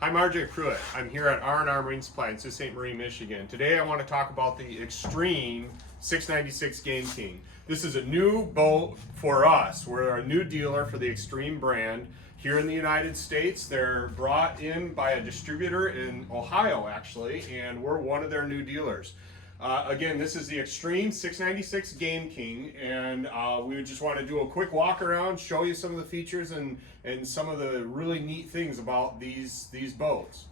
I'm RJ Pruitt. I'm here at R&R Marine Supply in Sault Ste. Marie, Michigan. Today I want to talk about the Extreme 696 Game King. This is a new boat for us. We're a new dealer for the Extreme brand here in the United States. They're brought in by a distributor in Ohio, actually, and we're one of their new dealers. Again, this is the Extreme 696 Game King, and we just want to do a quick walk around, show you some of the features and some of the really neat things about these boats.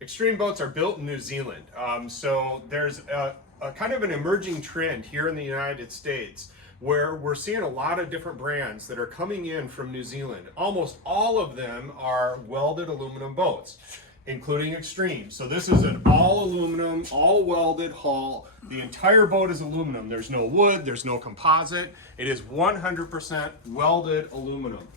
Extreme boats are built in New Zealand, so there's a kind of an emerging trend here in the United States where we're seeing a lot of different brands that are coming in from New Zealand. Almost all of them are welded aluminum boats, including Extreme. So this is an all aluminum, all welded hull. The entire boat is aluminum. There's no wood, there's no composite. It is 100% welded aluminum.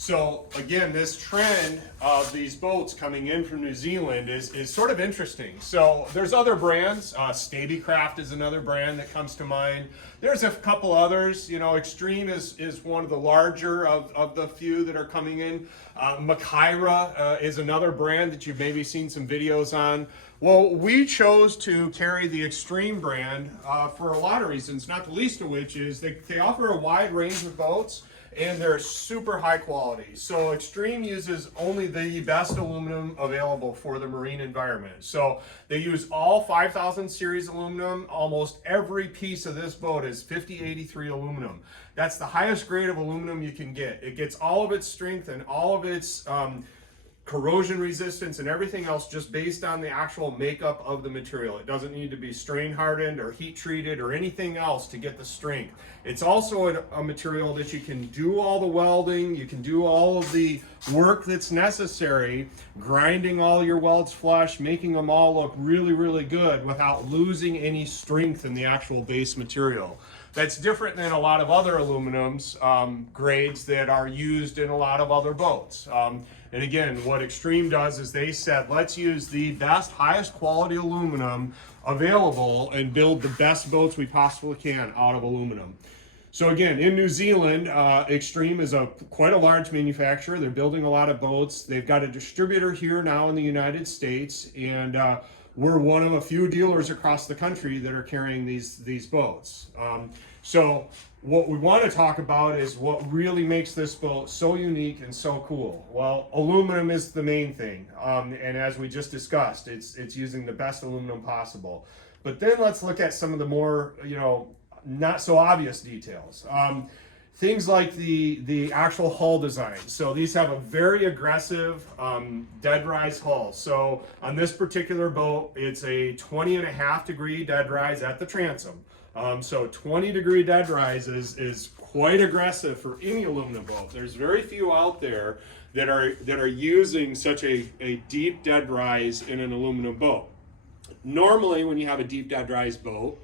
So again, this trend of these boats coming in from New Zealand is sort of interesting. So there's other brands. Stabicraft is another brand that comes to mind. There's a couple others. You know, Extreme is one of the larger of the few that are coming in. Makaira is another brand that you've maybe seen some videos on. Well, we chose to carry the Extreme brand for a lot of reasons, not the least of which is they offer a wide range of boats, and they're super high quality. So Extreme uses only the best aluminum available for the marine environment. So they use all 5000 series aluminum. Almost every piece of this boat is 5083 aluminum. That's the highest grade of aluminum you can get. It gets all of its strength and all of its corrosion resistance and everything else just based on the actual makeup of the material. It doesn't need to be strain hardened or heat treated or anything else to get the strength. It's also a material that you can do all the welding, you can do all of the work that's necessary, grinding all your welds flush, making them all look really, really good without losing any strength in the actual base material. That's different than a lot of other aluminums grades that are used in a lot of other boats. And again, what Extreme does is they said, let's use the best, highest quality aluminum available and build the best boats we possibly can out of aluminum. So again, in New Zealand, Extreme is quite a large manufacturer. They're building a lot of boats. They've got a distributor here now in the United States, and we're one of a few dealers across the country that are carrying these boats. So what we want to talk about is what really makes this boat so unique and so cool. Well, aluminum is the main thing, and as we just discussed, it's using the best aluminum possible. But then let's look at some of the more, not so obvious details. Things like the actual hull design. So these have a very aggressive dead rise hull. So on this particular boat, it's a 20.5 degree dead rise at the transom. So 20-degree dead rise is quite aggressive for any aluminum boat. There's very few out there that are using such a deep dead rise in an aluminum boat. Normally, when you have a deep dead rise boat,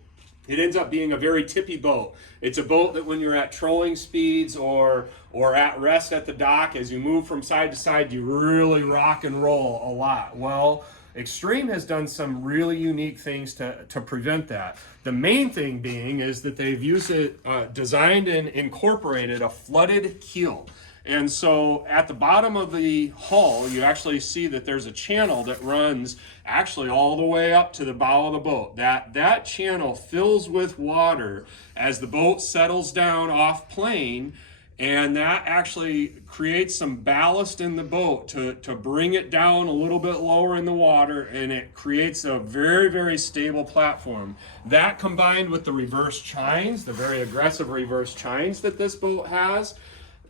it ends up being a very tippy boat. It's a boat that when you're at trolling speeds or at rest at the dock, as you move from side to side, you really rock and roll a lot. Well, Extreme has done some really unique things to prevent that. The main thing being is that they've used it, designed and incorporated a flooded keel. And so at the bottom of the hull, you actually see that there's a channel that runs actually all the way up to the bow of the boat. That channel fills with water as the boat settles down off plane, and that actually creates some ballast in the boat to bring it down a little bit lower in the water, and it creates a very, very stable platform. That combined with the reverse chines, the very aggressive reverse chines that this boat has,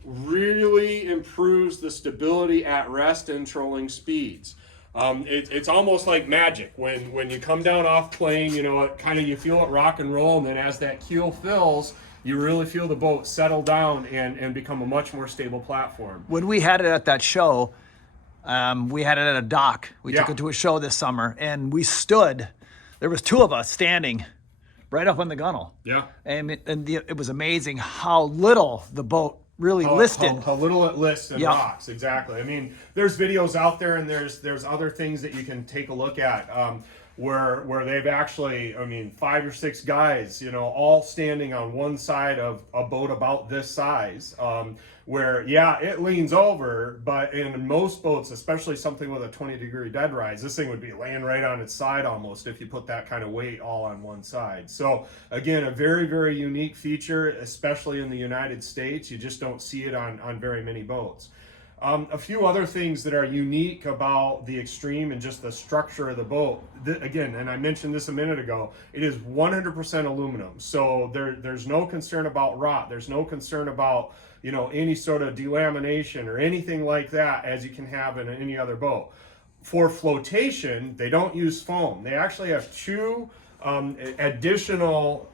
really improves the stability at rest and trolling speeds. It's almost like magic when you come down off plane, you feel it rock and roll, and then as that keel fills, you really feel the boat settle down and become a much more stable platform. When we had it at that show, we had it at a dock. We took it to a show this summer, and we stood. There was two of us standing right up on the gunnel. Yeah. And it was amazing how little the boat really listed. How little it lists and rocks, exactly. I mean, there's videos out there, and there's other things that you can take a look at. Where they've actually, 5 or 6 guys, all standing on one side of a boat about this size, where, yeah, it leans over, but in most boats, especially something with a 20-degree dead rise, this thing would be laying right on its side almost if you put that kind of weight all on one side. So again, a very, very unique feature, especially in the United States. You just don't see it on very many boats. A few other things that are unique about the Extreme and just the structure of the boat. Again, and I mentioned this a minute ago, it is 100% aluminum. So there's no concern about rot. There's no concern about, you know, any sort of delamination or anything like that as you can have in any other boat. For flotation, they don't use foam. They actually have two additional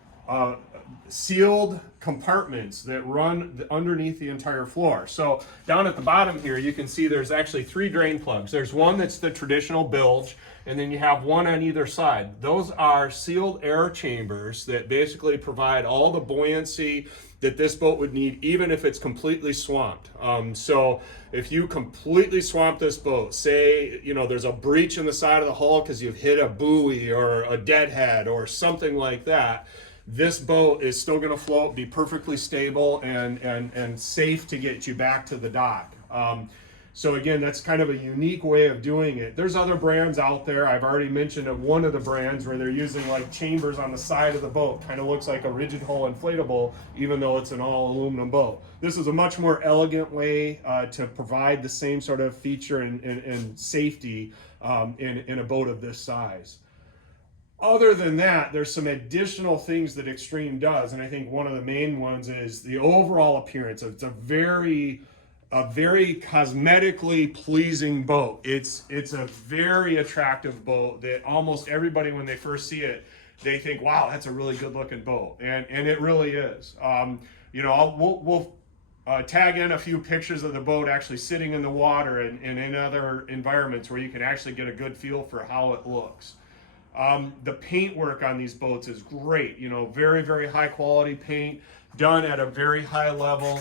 sealed compartments that run underneath the entire floor. So down at the bottom here, you can see there's actually 3 drain plugs. There's one that's the traditional bilge, and then you have one on either side. Those are sealed air chambers that basically provide all the buoyancy that this boat would need, even if it's completely swamped. So if you completely swamp this boat, say, you know, there's a breach in the side of the hull because you've hit a buoy or a deadhead or something like that, this boat is still going to float, be perfectly stable and safe to get you back to the dock. So again, that's kind of a unique way of doing it. There's other brands out there. I've already mentioned one of the brands where they're using like chambers on the side of the boat. Kind of looks like a rigid hull inflatable, even though it's an all aluminum boat. This is a much more elegant way to provide the same sort of feature and safety in a boat of this size. Other than that, there's some additional things that Extreme does, and I think one of the main ones is the overall appearance. It's a very cosmetically pleasing boat. It's a very attractive boat that almost everybody, when they first see it, they think, wow, that's a really good looking boat, and it really is. You know, we'll tag in a few pictures of the boat actually sitting in the water and in other environments where you can actually get a good feel for how it looks. The paint work on these boats is great. You know, very, very high quality paint done at a very high level.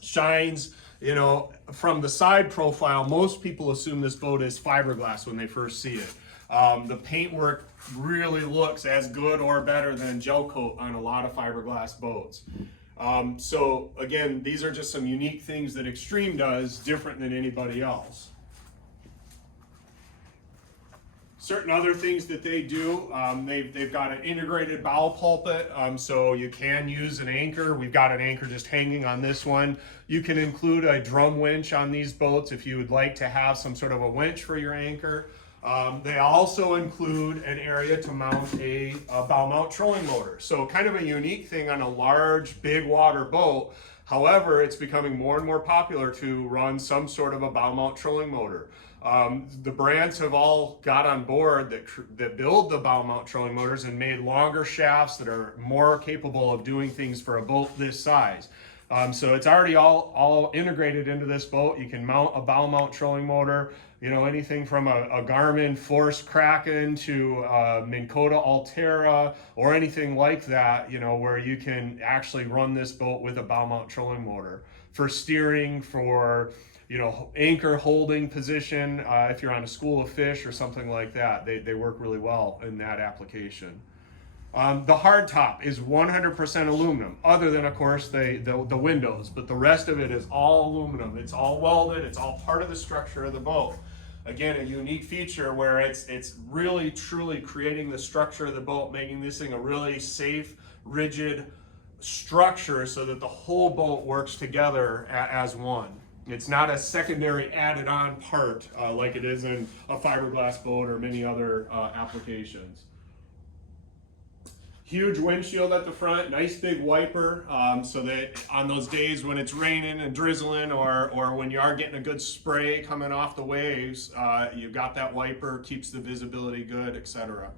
Shines, you know, from the side profile, most people assume this boat is fiberglass when they first see it. The paintwork really looks as good or better than gel coat on a lot of fiberglass boats. So again, these are just some unique things that Extreme does different than anybody else. Certain other things that they do, they've got an integrated bow pulpit, so you can use an anchor. We've got an anchor just hanging on this one. You can include a drum winch on these boats if you would like to have some sort of a winch for your anchor. They also include an area to mount a bow mount trolling motor. So kind of a unique thing on a large, big water boat. However, it's becoming more and more popular to run some sort of a bow mount trolling motor. The brands have all got on board that build the bow mount trolling motors and made longer shafts that are more capable of doing things for a boat this size. So it's already all integrated into this boat. You can mount a bow mount trolling motor, you know, anything from a Garmin Force Kraken to Minn Kota Altera or anything like that, you know, where you can actually run this boat with a bow mount trolling motor for steering, for, you know, anchor holding position, if you're on a school of fish or something like that. They work really well in that application. The hardtop is 100% aluminum, other than, of course, the windows, but the rest of it is all aluminum. It's all welded. It's all part of the structure of the boat. Again, a unique feature where it's really, truly creating the structure of the boat, making this thing a really safe, rigid structure so that the whole boat works together as one. It's not a secondary added on part like it is in a fiberglass boat or many other applications. Huge windshield at the front, nice big wiper, so that on those days when it's raining and drizzling or when you are getting a good spray coming off the waves, you've got that wiper, keeps the visibility good, etc.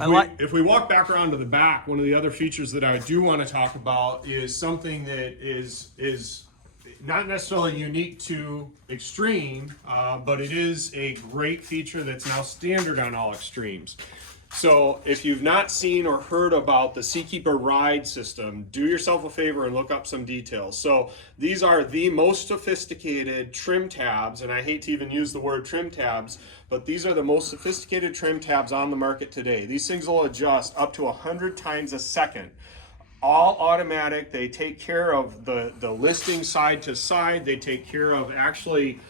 If we walk back around to the back, one of the other features that I do want to talk about is something that is not necessarily unique to Extreme, but it is a great feature that's now standard on all Extremes. So if you've not seen or heard about the Seakeeper Ride system, do yourself a favor and look up some details. So these are the most sophisticated trim tabs, and I hate to even use the word trim tabs, but these are the most sophisticated trim tabs on the market today. These things will adjust up to 100 times a second all automatic. They take care of the listing side to side. They take care of actually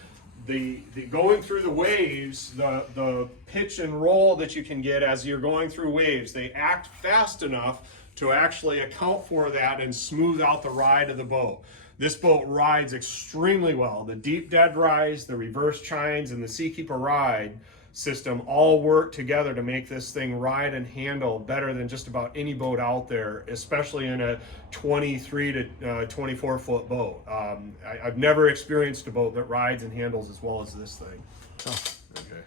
the going through the waves, the pitch and roll that you can get as you're going through waves. They act fast enough to actually account for that and smooth out the ride of the boat. This boat rides extremely well. The deep dead rise, the reverse chines, and the Seakeeper ride system all work together to make this thing ride and handle better than just about any boat out there, especially in a 23 to 24 foot boat. I've never experienced a boat that rides and handles as well as this thing. Okay.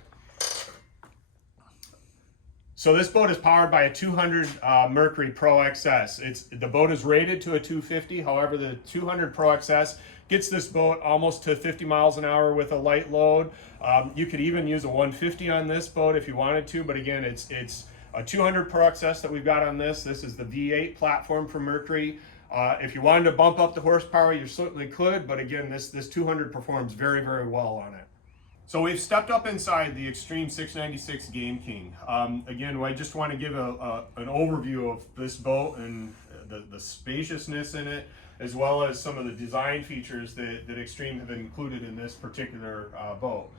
So this boat is powered by a 200 Mercury Pro XS. The boat is rated to a 250. However, the 200 Pro XS gets this boat almost to 50 miles an hour with a light load. You could even use a 150 on this boat if you wanted to, but again, it's a 200 Pro XS that we've got on this. This is the V8 platform from Mercury. If you wanted to bump up the horsepower, you certainly could, but again, this 200 performs very, very well on it. So we've stepped up inside the Extreme 696 Game King. Again, I just want to give an overview of this boat and the spaciousness in it, as well as some of the design features that Extreme have included in this particular boat.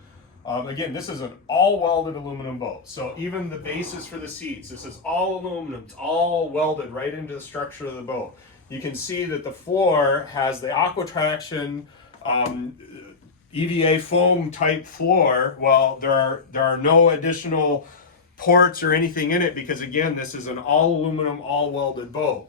Again, this is an all welded aluminum boat. So even the bases for the seats, this is all aluminum. It's all welded right into the structure of the boat. You can see that the floor has the aqua traction EVA foam type floor. Well, there are no additional ports or anything in it because again, this is an all aluminum, all welded boat.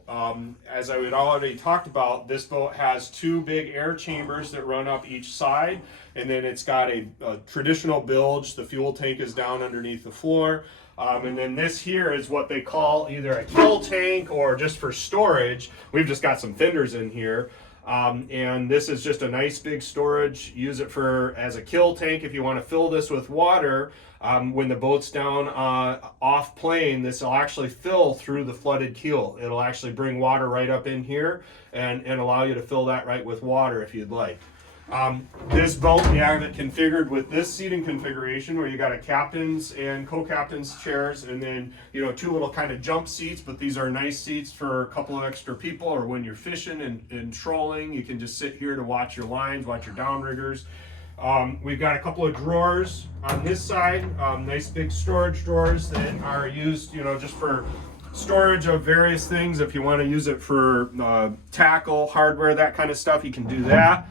As I had already talked about, this boat has two big air chambers that run up each side, and then it's got a traditional bilge. The fuel tank is down underneath the floor. And then this here is what they call either a kill tank or just for storage. We've just got some fenders in here. And this is just a nice big storage. Use it as a kill tank if you want to fill this with water. When the boat's down off plane, this will actually fill through the flooded keel. It'll actually bring water right up in here and allow you to fill that right with water if you'd like. This boat, we have it configured with this seating configuration where you got a captain's and co-captain's chairs, and then two little kind of jump seats, but these are nice seats for a couple of extra people, or when you're fishing and trolling, you can just sit here to watch your lines, watch your downriggers. We've got a couple of drawers on this side, nice big storage drawers that are used just for storage of various things. If you want to use it for tackle, hardware, that kind of stuff, you can do that.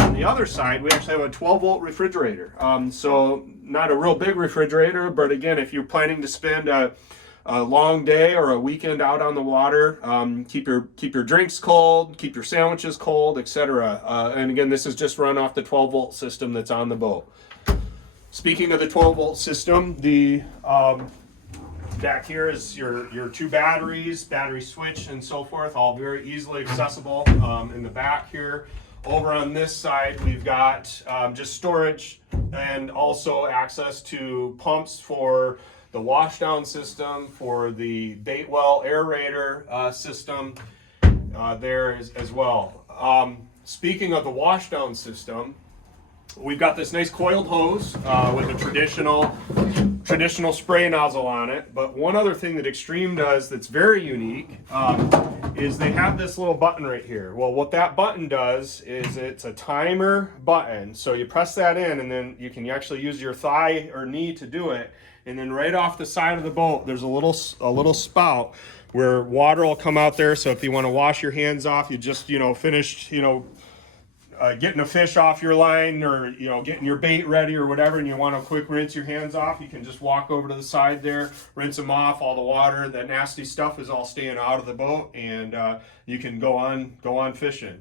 On the other side, we actually have a 12-volt refrigerator. So not a real big refrigerator, but again, if you're planning to spend a long day or a weekend out on the water, keep your drinks cold, keep your sandwiches cold, etc. And again, this is just run off the 12-volt system that's on the boat. Speaking of the 12-volt system, the back here is your two batteries, battery switch, and so forth, all very easily accessible in the back here. Over on this side, we've got just storage and also access to pumps for the washdown system, for the bait well aerator system there as well. Speaking of the washdown system, we've got this nice coiled hose with a traditional spray nozzle on it. But one other thing that Extreme does that's very unique is they have this little button right here. Well, what that button does is it's a timer button. So you press that in, and then you can actually use your thigh or knee to do it. And then right off the side of the boat, there's a little spout where water will come out there. So if you want to wash your hands off, you just finished getting a fish off your line, or getting your bait ready or whatever, and you want to quick rinse your hands off, you can just walk over to the side there, rinse them off. All the water, that nasty stuff is all staying out of the boat, and you can go on fishing.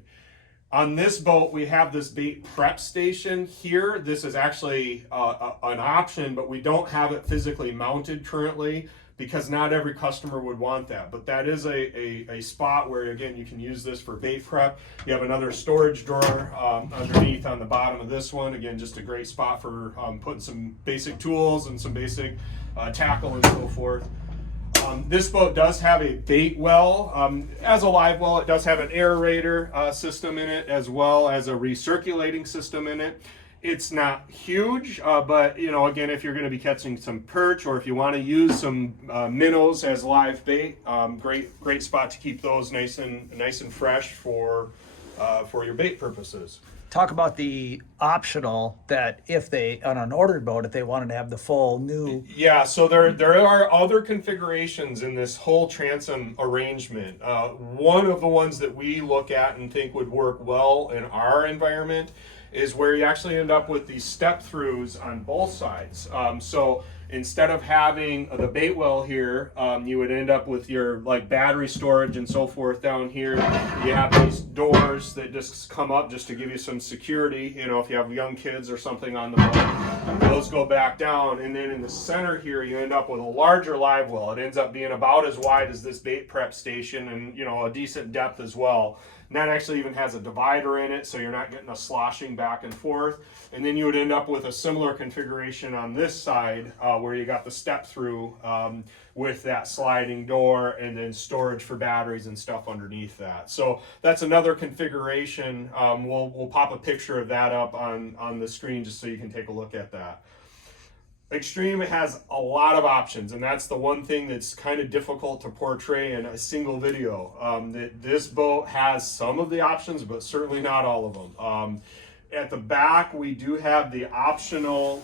On this boat, we have this bait prep station here. This is actually an option, but we don't have it physically mounted currently, because not every customer would want that. But that is a spot where, again, you can use this for bait prep. You have another storage drawer underneath on the bottom of this one. Again, just a great spot for putting some basic tools and some basic tackle and so forth. This boat does have a bait well. As a live well, it does have an aerator system in it, as well as a recirculating system in it. It's not huge, but you know, again, if you're going to be catching some perch, or if you want to use some minnows as live bait, great spot to keep those nice and fresh for your bait purposes. Talk about the optional that if they, on an ordered boat, if they wanted to have the full new. Yeah, so there are other configurations in this whole transom arrangement. One of the ones that we look at and think would work well in our environment is where you actually end up with these step throughs on both sides. So instead of having the bait well here, you would end up with your like battery storage and so forth down here. You have these doors that just come up just to give you some security. You know, if you have young kids or something on the boat, those go back down. And then in the center here, you end up with a larger live well. It ends up being about as wide as this bait prep station, and you know, a decent depth as well. And that actually even has a divider in it, so you're not getting a sloshing back and forth. And then you would end up with a similar configuration on this side where you got the step through with that sliding door, and then storage for batteries and stuff underneath that. So that's another configuration. We'll pop a picture of that up on the screen just so you can take a look at that. Extreme has a lot of options, and that's the one thing that's kind of difficult to portray in a single video. That this boat has some of the options, but certainly not all of them. At the back, we do have the optional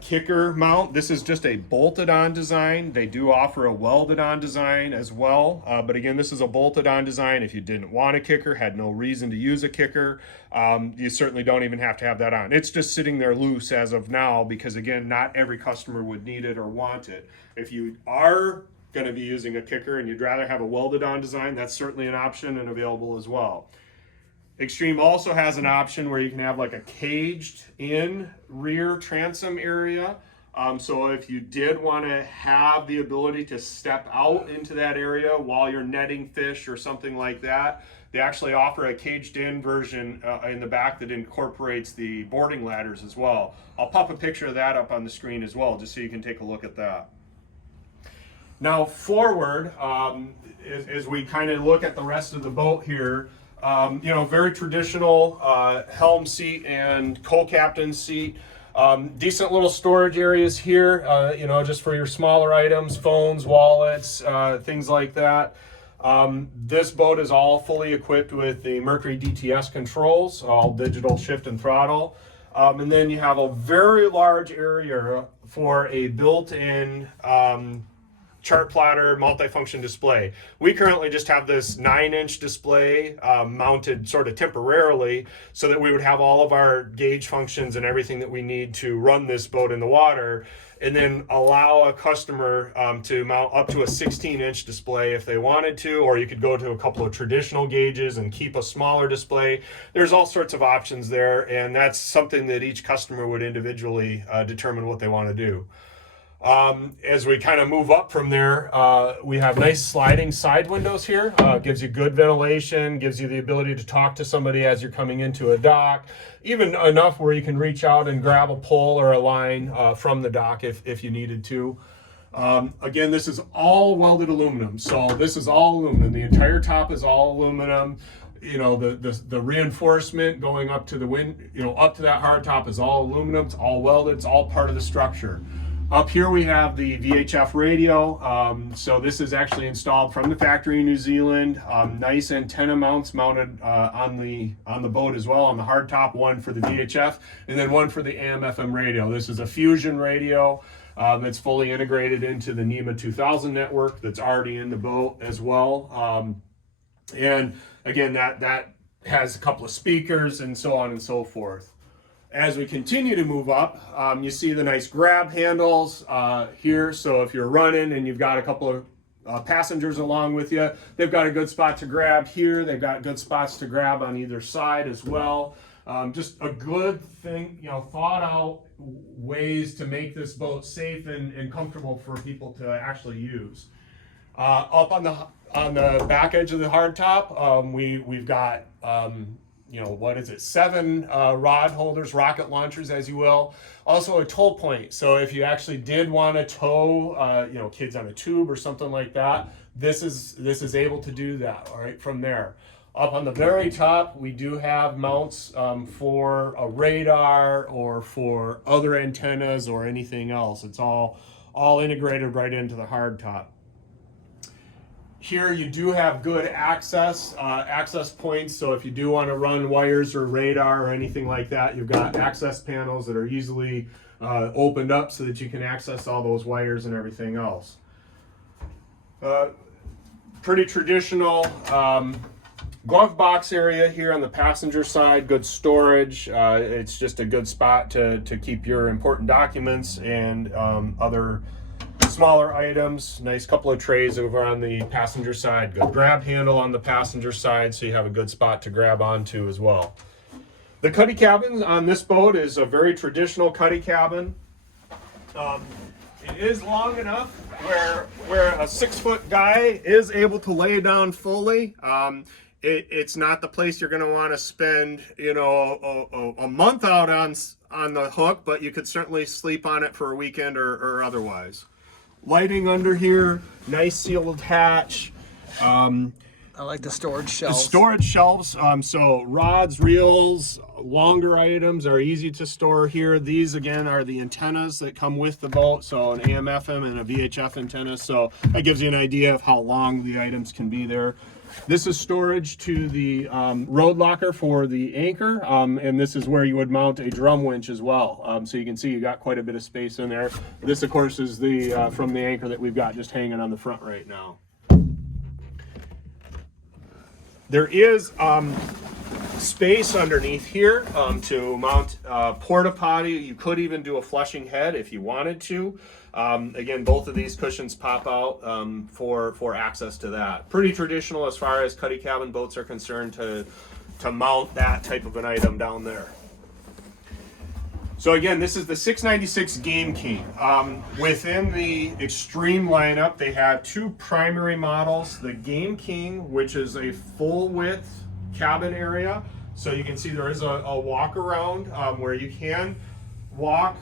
kicker mount. This is just a bolted on design. They do offer a welded on design as well, but again, this is a bolted on design. If you didn't want a kicker, had no reason to use a kicker, you certainly don't even have to have that on. It's just sitting there loose as of now, because again, not every customer would need it or want it. If you are going to be using a kicker and you'd rather have a welded on design, that's certainly an option and available as well. Extreme also has an option where you can have like a caged in rear transom area. So if you did want to have the ability to step out into that area while you're netting fish or something like that, they actually offer a caged in version in the back that incorporates the boarding ladders as well. I'll pop a picture of that up on the screen as well, just so you can take a look at that. Now forward, as we kind of look at the rest of the boat here, you know, very traditional helm seat and co-captain seat. Decent little storage areas here, you know, just for your smaller items, phones, wallets, things like that. This boat is all fully equipped with the Mercury DTS controls, all digital shift and throttle. And then you have a very large area for a built-in chart plotter multifunction display. We currently just have this 9-inch display mounted sort of temporarily, so that we would have all of our gauge functions and everything that we need to run this boat in the water, and then allow a customer to mount up to a 16-inch display if they wanted to, or you could go to a couple of traditional gauges and keep a smaller display. There's all sorts of options there, and that's something that each customer would individually determine what they want to do. As we kind of move up from there, we have nice sliding side windows here. Gives you good ventilation, gives you the ability to talk to somebody as you're coming into a dock, even enough where you can reach out and grab a pole or a line from the dock if you needed to. Again, this is all welded aluminum, so this is all aluminum. The entire top is all aluminum. You know, the reinforcement going up to the wind, you know, up to that hard top is all aluminum. It's all welded. It's all part of the structure. Up here we have the VHF radio. So this is actually installed from the factory in New Zealand. Nice antenna mounts mounted on the boat as well, on the hard top, one for the VHF and then one for the AM/FM radio. This is a fusion radio that's fully integrated into the NEMA 2000 network that's already in the boat as well. And again, that has a couple of speakers and so on and so forth. As we continue to move up, you see the nice grab handles here. So if you're running and you've got a couple of passengers along with you, they've got a good spot to grab here. They've got good spots to grab on either side as well. Just a good thing, you know, thought out ways to make this boat safe and comfortable for people to actually use. Up on the back edge of the hardtop, we've got you know, what is it, 7 rod holders, rocket launchers, as you will. Also a tow point. So if you actually did want to tow, you know, kids on a tube or something like that, this is able to do that, all right, from there. Up on the very top, we do have mounts for a radar or for other antennas or anything else. It's all integrated right into the hardtop. Here you do have good access points, so if you do want to run wires or radar or anything like that, you've got access panels that are easily opened up so that you can access all those wires and everything else. Pretty traditional glove box area here on the passenger side, good storage. It's just a good spot to keep your important documents and other smaller items. Nice couple of trays over on the passenger side. Good grab handle on the passenger side, so you have a good spot to grab onto as well. The cuddy cabin on this boat is a very traditional cuddy cabin. It is long enough where a 6-foot guy is able to lay down fully. It's not the place you're going to want to spend, you know, a month out on the hook, but you could certainly sleep on it for a weekend or otherwise. Lighting under here, nice sealed hatch. I like the storage shelves. Storage shelves, so rods, reels, longer items are easy to store here. These again are the antennas that come with the boat, so an AM, FM, and a VHF antenna. So that gives you an idea of how long the items can be there. This is storage to the road locker for the anchor, and this is where you would mount a drum winch as well. So you can see you got quite a bit of space in there. This, of course, is the from the anchor that we've got just hanging on the front right now. There is space underneath here to mount a porta potty. You could even do a flushing head if you wanted to. Again, both of these cushions pop out for access to that. Pretty traditional as far as cuddy cabin boats are concerned to mount that type of an item down there. So again, this is the 696 Game King. Within the Extreme lineup, they have two primary models. The Game King, which is a full width cabin area. So you can see there is a walk around where you can walk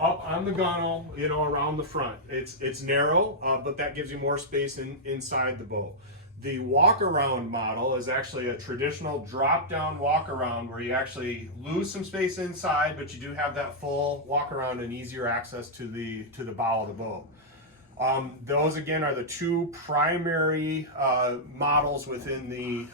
up on the gunnel, you know, around the front. It's narrow, but that gives you more space inside the boat. The walk-around model is actually a traditional drop-down walk-around where you actually lose some space inside, but you do have that full walk-around and easier access to the bow of the boat. Those again are the two primary models within the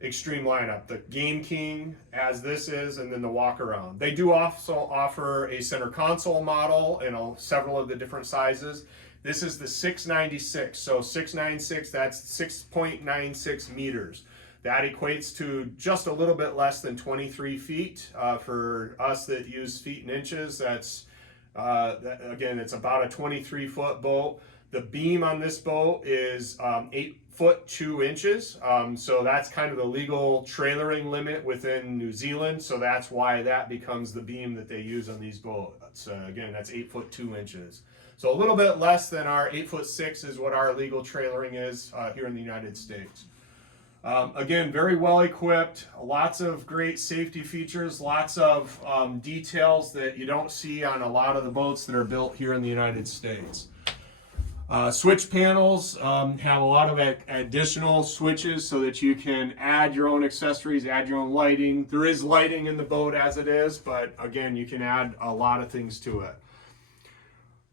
Extreme lineup. The Game King, as this is, and then the walk-around. They do also offer a center console model in several of the different sizes. This is the 696, so 696, that's 6.96 meters. That equates to just a little bit less than 23 feet. For us that use feet and inches, that's, again, it's about a 23-foot boat. The beam on this boat is 8 foot 2 inches, so that's kind of the legal trailering limit within New Zealand, so that's why that becomes the beam that they use on these boats. Again, that's 8 foot 2 inches. So a little bit less than our 8 foot 6 is what our legal trailering is here in the United States. Again, very well equipped, lots of great safety features, lots of details that you don't see on a lot of the boats that are built here in the United States. Switch panels have a lot of additional switches so that you can add your own accessories, add your own lighting. There is lighting in the boat as it is, but again, you can add a lot of things to it.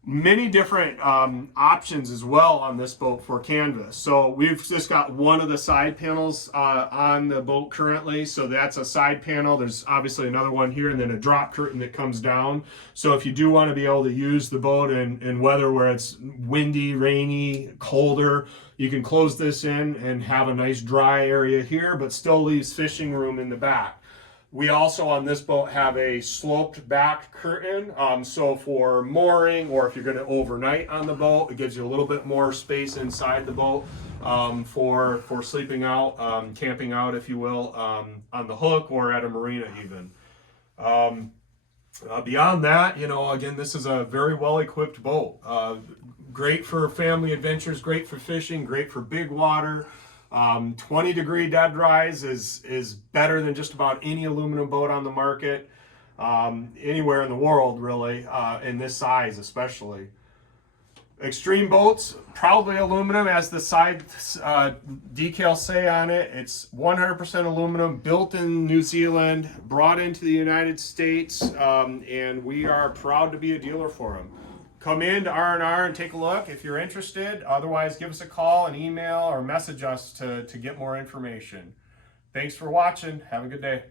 Many different options as well on this boat for canvas. So we've just got one of the side panels on the boat currently. So that's a side panel. There's obviously another one here and then a drop curtain that comes down. So if you do want to be able to use the boat in weather where it's windy, rainy, colder, you can close this in and have a nice dry area here, but still leaves fishing room in the back. We also on this boat have a sloped back curtain, so for mooring or if you're going to overnight on the boat, it gives you a little bit more space inside the boat for sleeping out, camping out, if you will, on the hook or at a marina even. Beyond that, you know, again, this is a very well-equipped boat. Great for family adventures, great for fishing, great for big water. 20-degree dead rise is better than just about any aluminum boat on the market, anywhere in the world really, in this size especially. Extreme boats, probably aluminum, as the side decals say on it. It's 100% aluminum, built in New Zealand, brought into the United States, and we are proud to be a dealer for them. Come in to R&R and take a look if you're interested. Otherwise, give us a call, an email, or message us to get more information. Thanks for watching. Have a good day.